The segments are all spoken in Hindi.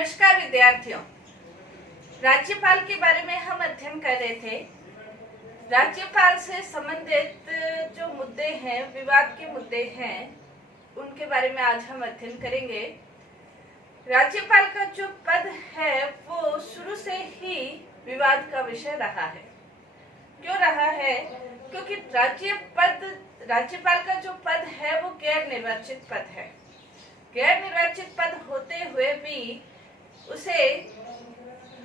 नमस्कार विद्यार्थियों। राज्यपाल के बारे में हम अध्ययन कर रहे थे। राज्यपाल से संबंधित जो मुद्दे हैं, विवाद के मुद्दे हैं, उनके बारे में आज हम अध्ययन करेंगे। राज्यपाल का जो पद है वो शुरू से ही विवाद का विषय रहा है। क्यों रहा है? क्योंकि राज्यपाल का जो पद है वो गैर निर्वाचित पद है। गैर निर्वाचित पद होते हुए भी उसे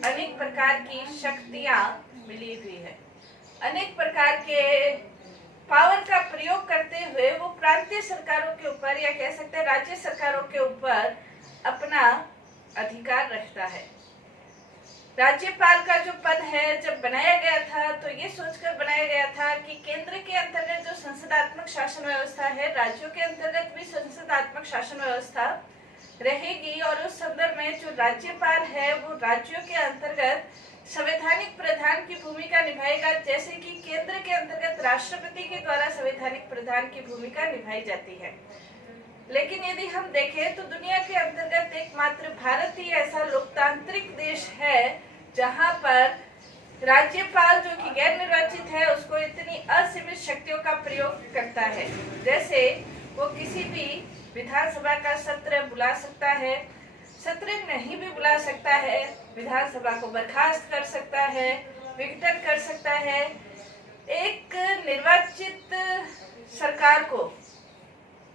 अनेक प्रकार की शक्तियां मिली हुई है। अनेक प्रकार के पावर का प्रयोग करते हुए वो प्रांतीय सरकारों के ऊपर या कह सकते हैं राज्य सरकारों के ऊपर अपना अधिकार रखता है। राज्यपाल का जो पद है जब बनाया गया था तो ये सोचकर बनाया गया था कि केंद्र के अंतर्गत जो संसदात्मक शासन व्यवस्था है, राज्यों के अंतर्गत भी संसदात्मक शासन व्यवस्था रहेगी और उस संदर्भ में जो राज्यपाल है वो राज्यों के अंतर्गत संवैधानिक प्रधान की भूमिका निभाएगा, जैसे कि केंद्र के अंतर्गत राष्ट्रपति के द्वारा संवैधानिक प्रधान की भूमिका निभाई जाती है। लेकिन यदि हम देखें तो दुनिया के अंतर्गत एकमात्र भारत ही ऐसा लोकतांत्रिक देश है जहां पर राज्यपाल जो कि गैर निर्वाचित है उसको इतनी असीमित शक्तियों का प्रयोग करता है। जैसे वो किसी भी विधानसभा का सत्र बुला सकता है, सत्र नहीं भी बुला सकता है, विधानसभा को बर्खास्त कर सकता है, विघटन कर सकता है। एक निर्वाचित सरकार को,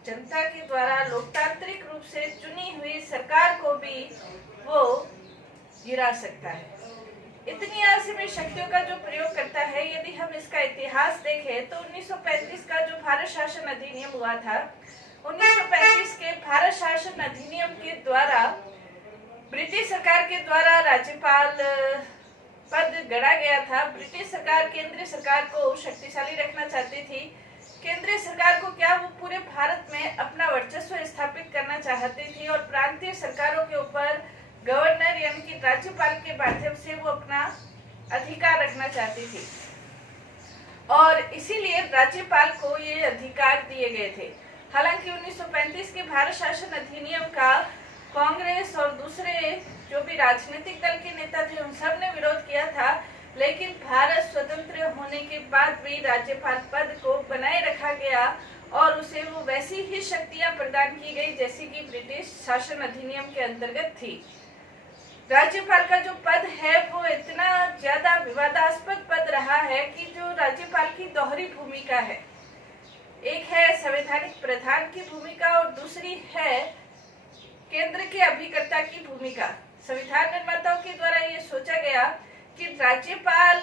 जनता के द्वारा लोकतांत्रिक रूप से चुनी हुई सरकार को भी वो गिरा सकता है। इतनी असीमित शक्तियों का जो प्रयोग करता है। यदि हम इसका इतिहास देखें तो 1935 का जो भारत शासन अधिनियम हुआ था, 1935 के भारत शासन अधिनियम के द्वारा ब्रिटिश सरकार के द्वारा राज्यपाल पद गढ़ा गया था। ब्रिटिश सरकार केंद्रीय सरकार को शक्तिशाली रखना चाहती थी। केंद्रीय सरकार को क्या, वो पूरे भारत में अपना वर्चस्व स्थापित करना चाहती थी और प्रांतीय सरकारों के ऊपर गवर्नर यानी कि राज्यपाल के माध्यम से वो अपना अधिकार रखना चाहती थी और इसीलिए राज्यपाल को ये अधिकार दिए गए थे। हालांकि 1935 के भारत शासन अधिनियम का कांग्रेस और दूसरे जो भी राजनीतिक दल के नेता थे उन सब ने विरोध किया था, लेकिन भारत स्वतंत्र होने के बाद भी राज्यपाल पद को बनाए रखा गया और उसे वो वैसी ही शक्तियां प्रदान की गई जैसी कि ब्रिटिश शासन अधिनियम के अंतर्गत थी। राज्यपाल का जो पद है वो इतना ज्यादा विवादास्पद पद रहा है कि जो राज्यपाल की दोहरी भूमिका है, एक है संवैधानिक प्रधान की भूमिका और दूसरी है केंद्र के अभिकर्ता की भूमिका। संविधान निर्माताओं के द्वारा ये सोचा गया कि राज्यपाल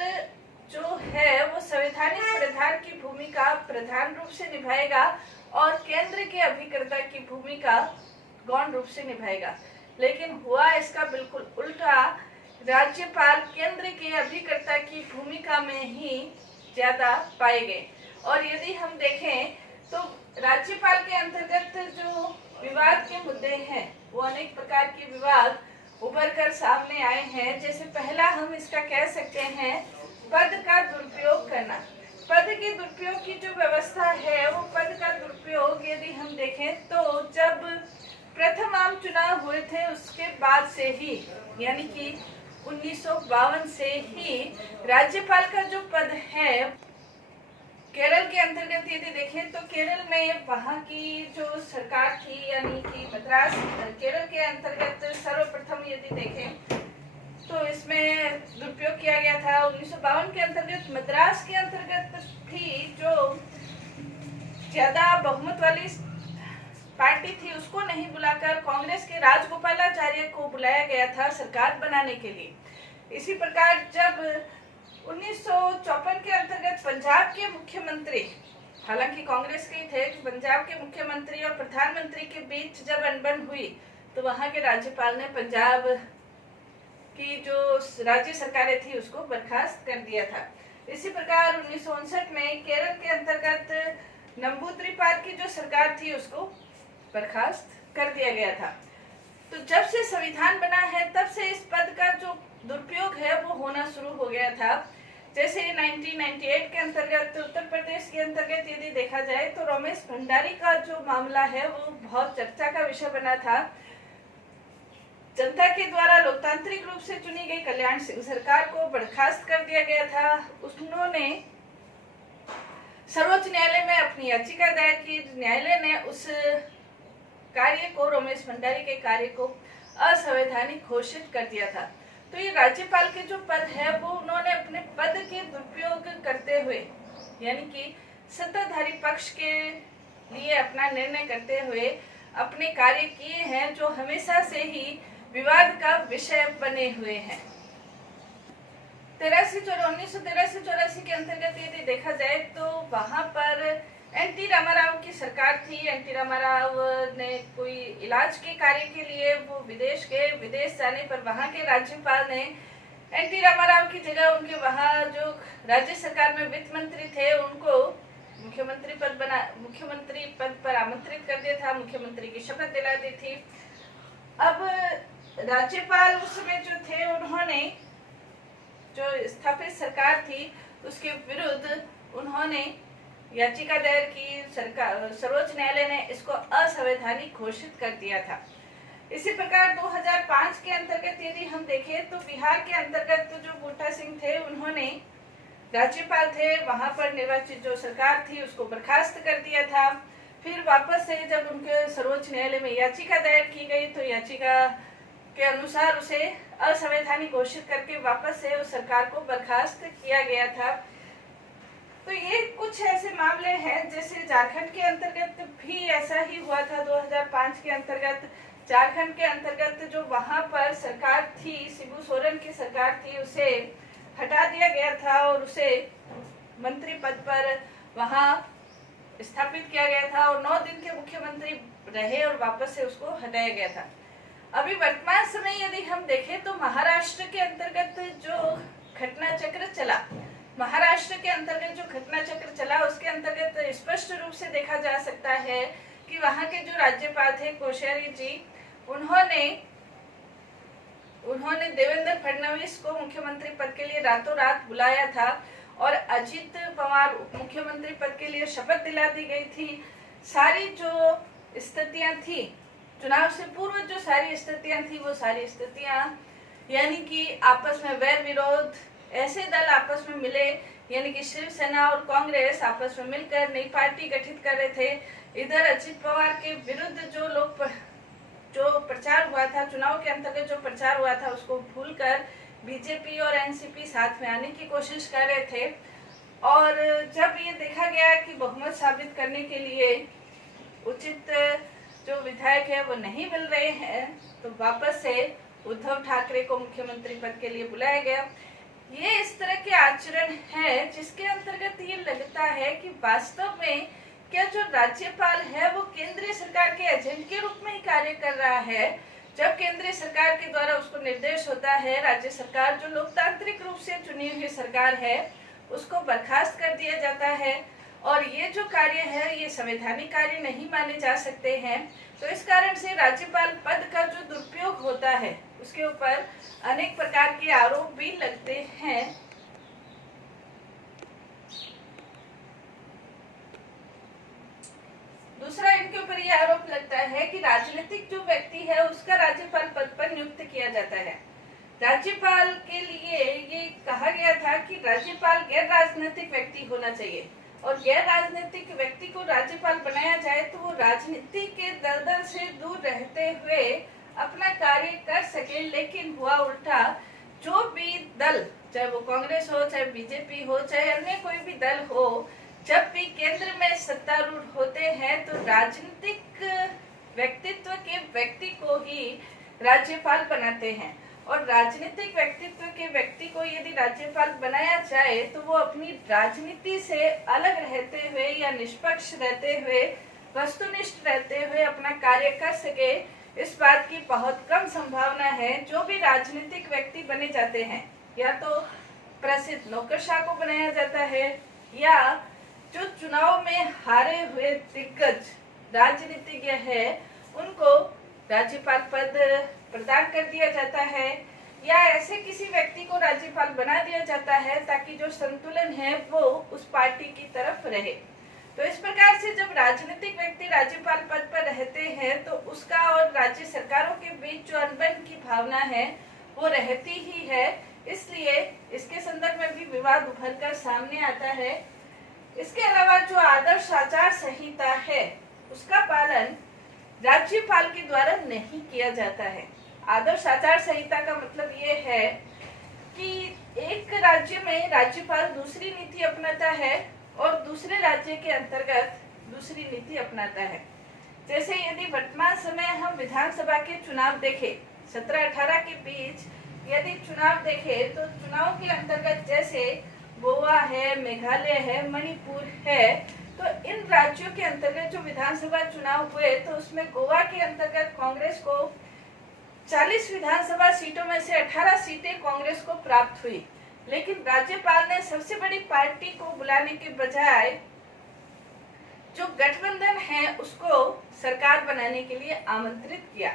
जो है वो संवैधानिक प्रधान की भूमिका प्रधान रूप से निभाएगा और केंद्र के अभिकर्ता की भूमिका गौण रूप से निभाएगा। लेकिन हुआ इसका बिल्कुल उल्टा। राज्यपाल केंद्र के अभिकर्ता की भूमिका में ही ज्यादा पाए गए। और यदि हम देखें तो राज्यपाल के अंतर्गत जो विवाद के मुद्दे हैं वो अनेक प्रकार के विवाद उभर कर सामने आए हैं। जैसे पहला हम इसका कह सकते हैं पद का दुरुपयोग करना। पद के दुरुपयोग की जो व्यवस्था है वो पद का दुरुपयोग यदि हम देखें तो जब प्रथम आम चुनाव हुए थे उसके बाद से ही यानी कि 1952 से ही राज्यपाल का जो पद है, केरल के अंतर्गत यदि देखें तो केरल में वहाँ की जो सरकार थी यानी कि मद्रास, केरल के अंतर्गत सर्वप्रथम यदि देखें तो इसमें दुरुपयोग किया गया था। 1952 के अंतर्गत मद्रास के अंतर्गत थी जो ज्यादा बहुमत वाली पार्टी थी, उसको नहीं बुलाकर कांग्रेस के राजगोपालाचार्य को बुलाया गया था सरकार बनाने के लिए। इसी प्रकार जब 1954 के अंतर्गत पंजाब के मुख्यमंत्री, हालांकि कांग्रेस के थे, पंजाब के मुख्यमंत्री और प्रधानमंत्री के बीच जब अनबन हुई तो वहां के राज्यपाल ने पंजाब की जो राज्य सरकारें थी उसको बर्खास्त कर दिया था। इसी प्रकार 1959 में केरल के अंतर्गत नंबूद्रिपाद की जो सरकार थी उसको बर्खास्त कर दिया गया था। तो जब से संविधान बना है तब से इस पद का जो दुरुपयोग है वो होना शुरू हो गया था। जैसे 1998 के अंतर्गत उत्तर प्रदेश के अंतर्गत यदि देखा जाए तो रमेश भंडारी का जो मामला है वो बहुत चर्चा का विषय बना था। जनता के द्वारा लोकतांत्रिक रूप से चुनी गई कल्याण सिंह सरकार को बर्खास्त कर दिया गया था। उन्होंने सर्वोच्च न्यायालय में अपनी याचिका दायर की। न्यायालय ने उस कार्य को, रमेश भंडारी के कार्य को असंवैधानिक घोषित कर दिया था। तो ये राज्यपाल के जो पद है वो उन्होंने अपने पद के दुरुपयोग करते हुए, यानी कि सत्ताधारी पक्ष के लिए अपना निर्णय करते हुए अपने कार्य किए हैं, जो हमेशा से ही विवाद का विषय बने हुए हैं। 1983-84 के अंतर्गत यदि देखा जाए तो वहां पर एनटी रामाराव की सरकार थी। एनटी रामाराव ने कोई इलाज के कार्य के लिए वो विदेश जाने पर वहां के राज्यपाल ने एनटी रामाराव की जगह उनके वहां जो राज्य सरकार में वित्त मंत्री थे उनको मुख्यमंत्री पद पर आमंत्रित कर दिया था, मुख्यमंत्री की शपथ दिला दी थी। अब राज्यपाल उस समय जो थे, उन्होंने जो स्थापित सरकार थी उसके विरुद्ध उन्होंने याचिका दायर की। सर्वोच्च न्यायालय ने इसको असंवैधानिक घोषित कर दिया था। इसी प्रकार 2005 के अंतर्गत यदि हम देखें तो बिहार के अंतर्गत तो जो बूटा सिंह थे उन्होंने राज्यपाल थे, वहां पर निर्वाचित जो सरकार थी उसको बर्खास्त कर दिया था। फिर वापस से जब उनके सर्वोच्च न्यायालय में याचिका दायर की गई तो याचिका के अनुसार उसे असंवैधानिक घोषित करके वापस से उस सरकार को बर्खास्त किया गया था। तो ये कुछ ऐसे मामले हैं, जैसे झारखंड के अंतर्गत भी ऐसा ही हुआ था। 2005 के अंतर्गत झारखंड के अंतर्गत जो वहां पर सरकार थी, शिबू सोरेन की सरकार थी, उसे हटा दिया गया था और उसे मंत्री पद पर वहां स्थापित किया गया था और 9 दिन के मुख्यमंत्री रहे और वापस से उसको हटाया गया था। अभी वर्तमान समय यदि हम देखें तो महाराष्ट्र के अंतर्गत जो घटना चक्र चला, उसके अंतर्गत स्पष्ट रूप से देखा जा सकता है कि वहां के जो राज्यपाल थे कोश्यारी जी, उन्होंने देवेंद्र फडणवीस को मुख्यमंत्री पद के लिए रातों रात बुलाया था और अजित पवार उप मुख्यमंत्री पद के लिए शपथ दिला दी गई थी। सारी जो स्थितियां थी, चुनाव से पूर्व जो सारी स्थितियां थी, वो सारी स्थितियां यानी कि आपस में वैर विरोध, ऐसे दल आपस में मिले, यानी कि शिवसेना और कांग्रेस आपस में मिलकर नई पार्टी गठित कर रहे थे। इधर अजित पवार के विरुद्ध जो प्रचार हुआ था, चुनाव के अंतर्गत जो प्रचार हुआ था, उसको भूलकर बीजेपी और एनसीपी साथ में आने की कोशिश कर रहे थे। और जब ये देखा गया कि बहुमत साबित करने के लिए उचित जो विधायक है वो नहीं मिल रहे हैं, तो वापस से उद्धव ठाकरे को मुख्यमंत्री पद के लिए बुलाया गया। ये इस तरह के आचरण है जिसके अंतर्गत ये लगता है कि वास्तव में क्या जो राज्यपाल है वो केंद्रीय सरकार के एजेंट के रूप में ही कार्य कर रहा है। जब केंद्रीय सरकार के द्वारा उसको निर्देश होता है, राज्य सरकार जो लोकतांत्रिक रूप से चुनी हुई सरकार है उसको बर्खास्त कर दिया जाता है और ये जो कार्य है ये संवैधानिक कार्य नहीं माने जा सकते हैं। तो इस कारण से राज्यपाल पद का जो दुरुपयोग होता है उसके ऊपर अनेक प्रकार के आरोप भी लगते हैं। दूसरा इनके ऊपर ये आरोप लगता है कि राजनीतिक जो व्यक्ति है उसका राज्यपाल पद पर नियुक्त किया जाता है। राज्यपाल के लिए ये कहा गया था कि राज्यपाल गैर राजनीतिक व्यक्ति होना चाहिए और गैर राजनीतिक व्यक्ति को राज्यपाल बनाया जाए तो वो राजनीति के दलदल से दूर रहते हुए अपना कार्य कर सके। लेकिन हुआ उल्टा, जो भी दल, चाहे वो कांग्रेस हो, चाहे बीजेपी हो, चाहे अन्य कोई भी दल हो, जब भी केंद्र में सत्तारूढ़ होते हैं तो राजनीतिक व्यक्तित्व के व्यक्ति को ही राज्यपाल बनाते हैं और राजनीतिक व्यक्तित्व के व्यक्ति को यदि राज्यपाल बनाया जाए तो वो अपनी राजनीति से अलग रहते हुए या निष्पक्ष रहते हुए, वस्तुनिष्ठ रहते हुए अपना कार्य कर सके। इस बात की बहुत कम संभावना है। जो भी राजनीतिक व्यक्ति बने जाते हैं, या तो प्रसिद्ध नौकरशाह को बनाया जाता है या जो चुनाव में हारे हुए दिग्गज राजनीतिज्ञ है उनको राज्यपाल पद प्रदान कर दिया जाता है या ऐसे किसी व्यक्ति को राज्यपाल बना दिया जाता है ताकि जो संतुलन है वो उस पार्टी की तरफ रहे। तो इस प्रकार से जब राजनीतिक व्यक्ति राज्यपाल पद पर रहते हैं तो उसका और राज्य सरकारों के बीच जो अनबन की भावना है वो रहती ही है, इसलिए इसके संदर्भ में भी विवाद उभर कर सामने आता है। इसके अलावा जो आदर्श आचार संहिता है उसका पालन राज्यपाल के द्वारा नहीं किया जाता है। आदर्श आचार संहिता का मतलब ये है कि एक राज्य में राज्यपाल दूसरी नीति अपनाता है और दूसरे राज्य के अंतर्गत दूसरी नीति अपनाता है। जैसे यदि वर्तमान समय हम विधानसभा के चुनाव देखें, 17-18 के बीच यदि चुनाव देखें तो चुनाव के अंतर्गत जैसे गोवा है, मेघालय है, मणिपुर है, तो इन राज्यों के अंतर्गत जो विधानसभा चुनाव हुए तो उसमें गोवा के अंतर्गत कांग्रेस को 40 विधानसभा सीटों में से 18 सीटें कांग्रेस को प्राप्त हुई। लेकिन राज्यपाल ने सबसे बड़ी पार्टी को बुलाने के बजाय जो गठबंधन है उसको सरकार बनाने के लिए आमंत्रित किया।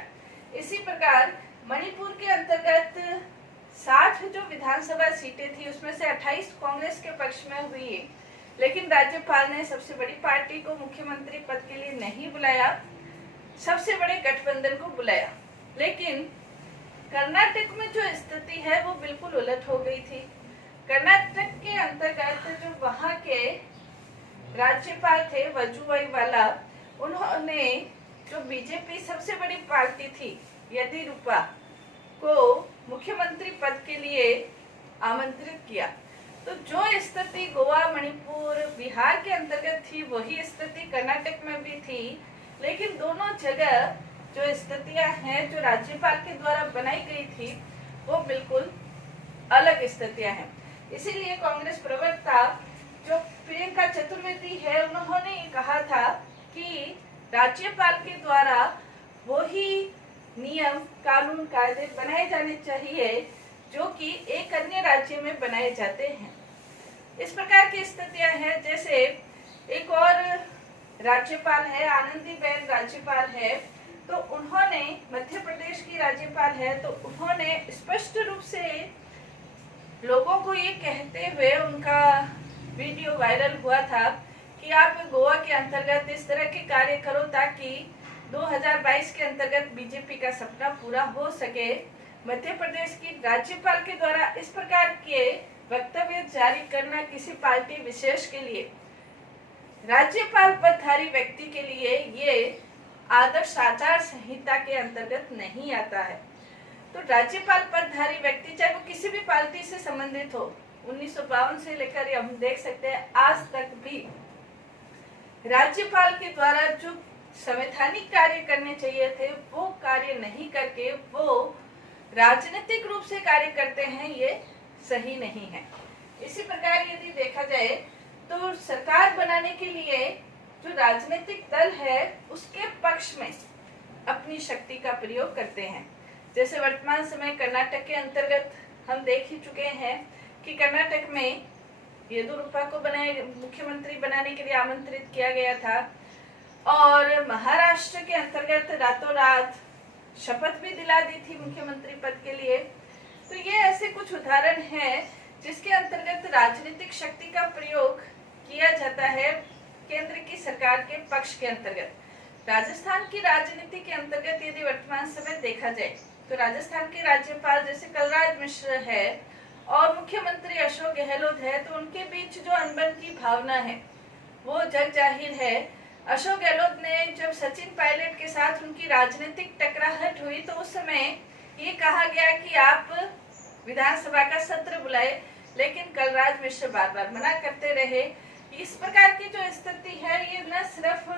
इसी प्रकार मणिपुर के अंतर्गत 60 जो विधानसभा सीटें थी उसमें से 28 कांग्रेस के पक्ष में हुई, लेकिन राज्यपाल ने सबसे बड़ी पार्टी को मुख्यमंत्री पद के लिए नहीं बुलाया, सबसे बड़े गठबंधन को बुलाया। लेकिन कर्नाटक में जो स्थिति है वो बिल्कुल उलट हो गई थी। कर्नाटक के अंतर्गत जो वहां के राज्यपाल थे वजुभाई वाला, उन्होंने जो बीजेपी सबसे बड़ी पार्टी थी येदियुरप्पा को मुख्यमंत्री पद के लिए आमंत्रित किया। तो जो स्थिति गोवा, मणिपुर, बिहार के अंतर्गत थी वही स्थिति कर्नाटक में भी थी, लेकिन दोनों जगह जो स्थितियां हैं जो राज्यपाल के द्वारा बनाई गई थी वो बिल्कुल अलग स्थितियां हैं। इसीलिए कांग्रेस प्रवक्ता जो प्रियंका चतुर्वेदी है उन्होंने कहा था कि राज्यपाल के द्वारा वही नियम, कानून, कायदे बनाए जाने चाहिए जो कि एक अन्य राज्य में बनाए जाते हैं। इस प्रकार की स्थितियां हैं। जैसे एक और राज्यपाल है, आनंदीबेन राज्यपाल है, तो उन्होंने मध्य प्रदेश की राज्यपाल है, तो उन्होंने स्पष्ट रूप से लोगों को ये कहते हुए उनका वीडियो वायरल हुआ था कि आप गोवा के अंतर्गत इस तरह के कार्य करो ताकि 2022 के अंतर्गत बीजेपी का सपना पूरा हो सके। मध्य प्रदेश की राज्यपाल के द्वारा इस प्रकार के वक्तव्य जारी करना किसी पार्टी विशेष के लिए, राज्यपाल पदधारी व्यक्ति के लिए ये आदर्श आचार संहिता के अंतर्गत नहीं आता है। तो राज्यपाल पदधारी व्यक्ति चाहे वो किसी भी पार्टी से संबंधित हो, 1952 से लेकर हम देख सकते हैं आज तक भी राज्यपाल के द्वारा जो संवैधानिक कार्य करने चाहिए थे वो कार्य नहीं करके वो राजनीतिक रूप से कार्य करते हैं, ये सही नहीं है। इसी प्रकार यदि देखा जाए तो सरकार बनाने के लिए जो राजनीतिक दल है उसके पक्ष में अपनी शक्ति का प्रयोग करते हैं। जैसे वर्तमान समय कर्नाटक के अंतर्गत हम देख ही चुके हैं कि कर्नाटक में येदियुरप्पा को मुख्यमंत्री बनाने के लिए आमंत्रित किया गया था और महाराष्ट्र के अंतर्गत रातों रात शपथ भी दिला दी थी मुख्यमंत्री पद के लिए। तो ये ऐसे कुछ उदाहरण हैं जिसके अंतर्गत राजनीतिक शक्ति का प्रयोग किया जाता है केंद्र की सरकार के पक्ष के अंतर्गत। राजस्थान की राजनीति के अंतर्गत यदि वर्तमान समय देखा जाए तो राजस्थान के राज्यपाल जैसे कलराज मिश्र है और मुख्यमंत्री अशोक गहलोत है, तो उनके बीच जो अनबन की भावना है वो जग जाहिर है। अशोक गहलोत ने जब सचिन पायलट के साथ उनकी राजनीतिक टकराहट हुई तो उस समय ये कहा गया कि आप विधानसभा का सत्र बुलाए, लेकिन कलराज मिश्र बार बार मना करते रहे। इस प्रकार की जो स्थिति है ये न सिर्फ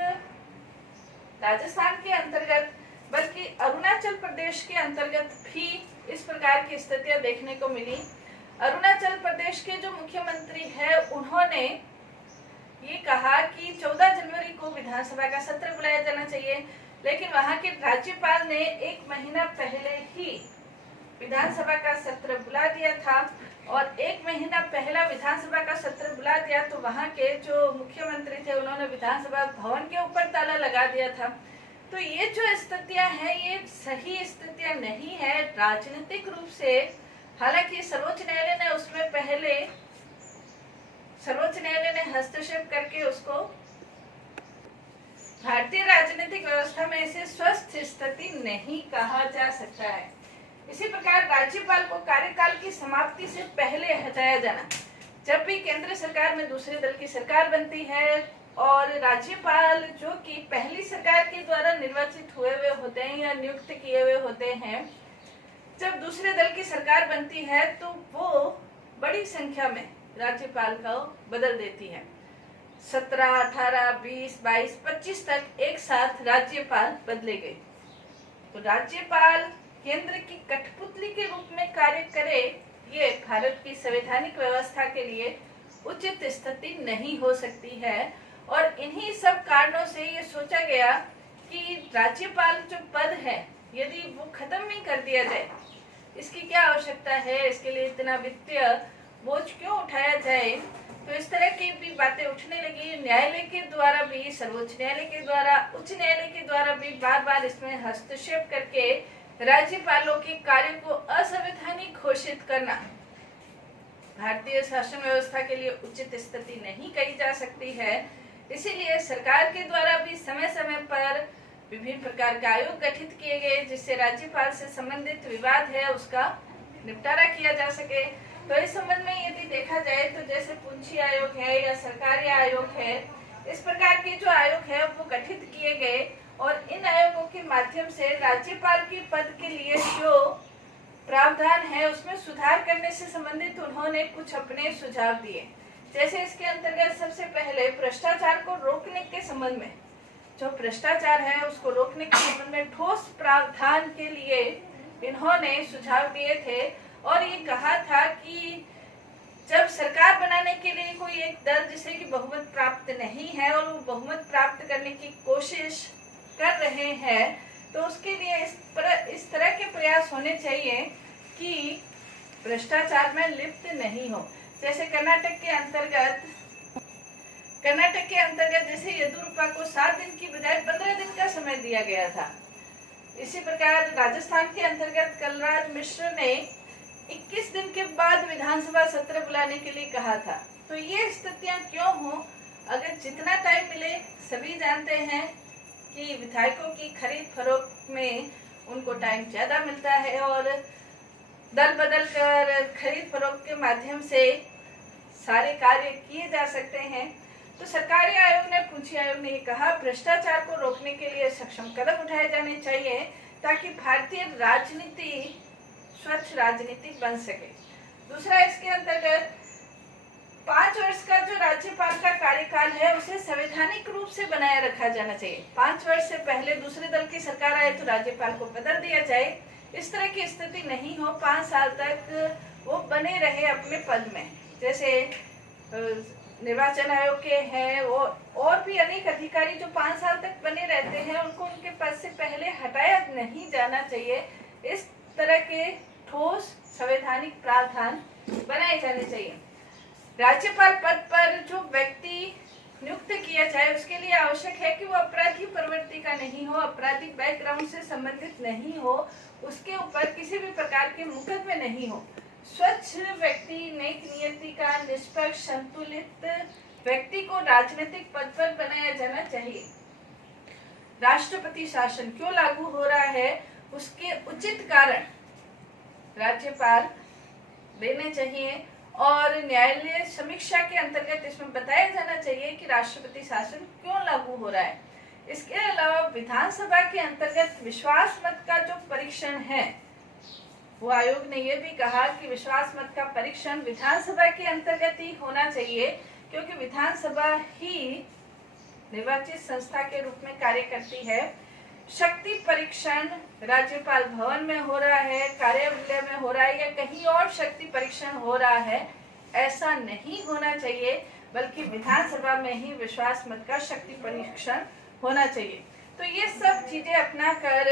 राजस्थान के अंतर्गत बल्कि अरुणाचल प्रदेश के अंतर्गत भी इस प्रकार की स्थितियां देखने को मिली। अरुणाचल प्रदेश के जो मुख्यमंत्री है उन्होंने ये कहा कि 14 जनवरी को विधानसभा का सत्र बुलाया जाना चाहिए, लेकिन वहां के राज्यपाल ने 1 महीना पहले ही विधानसभा का सत्र बुला दिया था और 1 महीना पहला विधानसभा का सत्र बुला दिया तो वहां के जो मुख्यमंत्री थे उन्होंने विधानसभा भवन के ऊपर ताला लगा दिया था। तो ये जो स्थितियां हैं ये सही स्थितियां नहीं है राजनीतिक रूप से। हालांकि सर्वोच्च न्यायालय ने उसमें पहले सर्वोच्च न्यायालय ने हस्तक्षेप करके उसको भारतीय राजनीतिक व्यवस्था में इसे स्वस्थ स्थिति नहीं कहा जा सकता है। इसी प्रकार राज्यपाल को कार्यकाल की समाप्ति से पहले हटाया जाना। जब भी केंद्र सरकार में दूसरे दल की सरकार बनती है और राज्यपाल जो कि पहली सरकार के द्वारा निर्वाचित हुए हुए होते हैं या नियुक्त किए हुए होते हैं, जब दूसरे दल की सरकार बनती है तो वो बड़ी संख्या में राज्यपाल को बदल देती है। 17, 18, 20, 22, 25 तक एक साथ राज्यपाल बदले गए। तो राज्यपाल केंद्र की कठपुतली के रूप में कार्य करे, ये भारत की संवैधानिक व्यवस्था के लिए उचित स्थिति नहीं हो सकती है। और इन्हीं सब कारणों से ये सोचा गया कि राज्यपाल जो पद है यदि वो खत्म ही कर दिया जाए, इसकी क्या आवश्यकता है, इसके लिए इतना वित्तीय बोझ क्यों उठाया जाए। तो इस तरह की भी बातें उठने लगी। न्यायालय के द्वारा भी, सर्वोच्च न्यायालय के द्वारा, उच्च न्यायालय के द्वारा भी बार बार इसमें हस्तक्षेप करके राज्यपालों के कार्य को असंवैधानिक घोषित करना भारतीय शासन व्यवस्था के लिए उचित स्थिति नहीं कही जा सकती है। इसीलिए सरकार के द्वारा भी समय समय पर विभिन्न प्रकार के आयोग गठित किए गए, जिससे राज्यपाल से संबंधित विवाद है उसका निपटारा किया जा सके। तो इस संबंध में यदि देखा जाए तो जैसे पूंछी आयोग है या सरकारी आयोग है, इस प्रकार के जो आयोग है वो गठित किए गए और इन आयोगों के माध्यम से राज्यपाल के पद के लिए जो प्रावधान है उसमें सुधार करने से संबंधित उन्होंने कुछ अपने सुझाव दिए। जैसे इसके अंतर्गत सबसे पहले भ्रष्टाचार को रोकने के संबंध में, जो भ्रष्टाचार है उसको रोकने के संबंध में ठोस प्रावधान के लिए इन्होंने सुझाव दिए थे और ये कहा था कि जब सरकार बनाने के लिए कोई एक दल जिसे कि बहुमत प्राप्त नहीं है और वो बहुमत प्राप्त करने की कोशिश कर रहे हैं, तो उसके लिए इस तरह के प्रयास होने चाहिए कि भ्रष्टाचार में लिप्त नहीं हो। जैसे कर्नाटक के अंतर्गत जैसे येदियुरप्पा को 7 दिन की बजाय 15 दिन का समय दिया गया था। इसी प्रकार राजस्थान के अंतर्गत कलराज मिश्र ने 21 दिन के बाद विधानसभा सत्र बुलाने के लिए कहा था। तो ये स्थितियां क्यों हो? अगर जितना टाइम मिले, सभी जानते हैं कि विधायकों की खरीद फरोख्त में उनको टाइम ज्यादा मिलता है और दल बदल कर खरीद फरोख्त के माध्यम से सारे कार्य किए जा सकते हैं। तो सरकारी आयोग ने, पूंछी आयोग ने कहा भ्रष्टाचार को रोकने के लिए सक्षम कदम उठाए जाने चाहिए ताकि भारतीय राजनीति स्वच्छ राजनीति बन सके। दूसरा, इसके अंतर्गत 5 वर्ष का जो राज्यपाल का कार्यकाल है उसे संवैधानिक रूप से बनाए रखा जाना चाहिए। 5 वर्ष से पहले दूसरे दल की सरकार आए तो राज्यपाल को बदल दिया जाए, इस तरह की स्थिति नहीं हो। 5 साल तक वो बने रहे अपने पद में। जैसे निर्वाचन आयोग के हैं वो और भी अनेक अधिकारी जो 5 साल तक बने रहते हैं, उनको उनके पद से पहले हटाया नहीं जाना चाहिए। इस तरह के ठोस संवैधानिक प्रावधान बनाए जाने चाहिए। राज्यपाल पद पर जो व्यक्ति नियुक्त किया जाए उसके लिए आवश्यक है कि वो अपराधी प्रवृत्ति का नहीं हो, आपराधिक बैकग्राउंड से संबंधित नहीं हो, उसके ऊपर किसी भी प्रकार के मुकदमे नहीं हो। स्वच्छ व्यक्ति, नेक नियति का, निष्पक्ष संतुलित व्यक्ति को राजनीतिक पद पर बनाया जाना चाहिए। राष्ट्रपति शासन क्यों लागू हो रहा है उसके उचित कारण राज्यपाल देने चाहिए और न्यायालय समीक्षा के अंतर्गत इसमें बताया जाना चाहिए कि राष्ट्रपति शासन क्यों लागू हो रहा है। इसके अलावा विधानसभा के अंतर्गत विश्वास मत का जो परीक्षण है, वो आयोग ने यह भी कहा कि विश्वास मत का परीक्षण विधानसभा के अंतर्गत ही होना चाहिए, क्योंकि विधानसभा ही निर्वाचित संस्था के रूप में कार्य करती है। शक्ति परीक्षण राज्यपाल भवन में हो रहा है, कार्यालय में हो रहा है या कहीं और शक्ति परीक्षण हो रहा है, ऐसा नहीं होना चाहिए, बल्कि विधानसभा में ही विश्वास मत का शक्ति परीक्षण होना चाहिए। तो ये सब चीजें अपना कर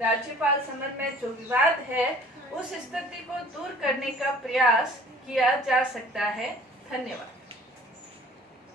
राज्यपाल संबंध में जो विवाद है उस स्थिति को दूर करने का प्रयास किया जा सकता है। धन्यवाद।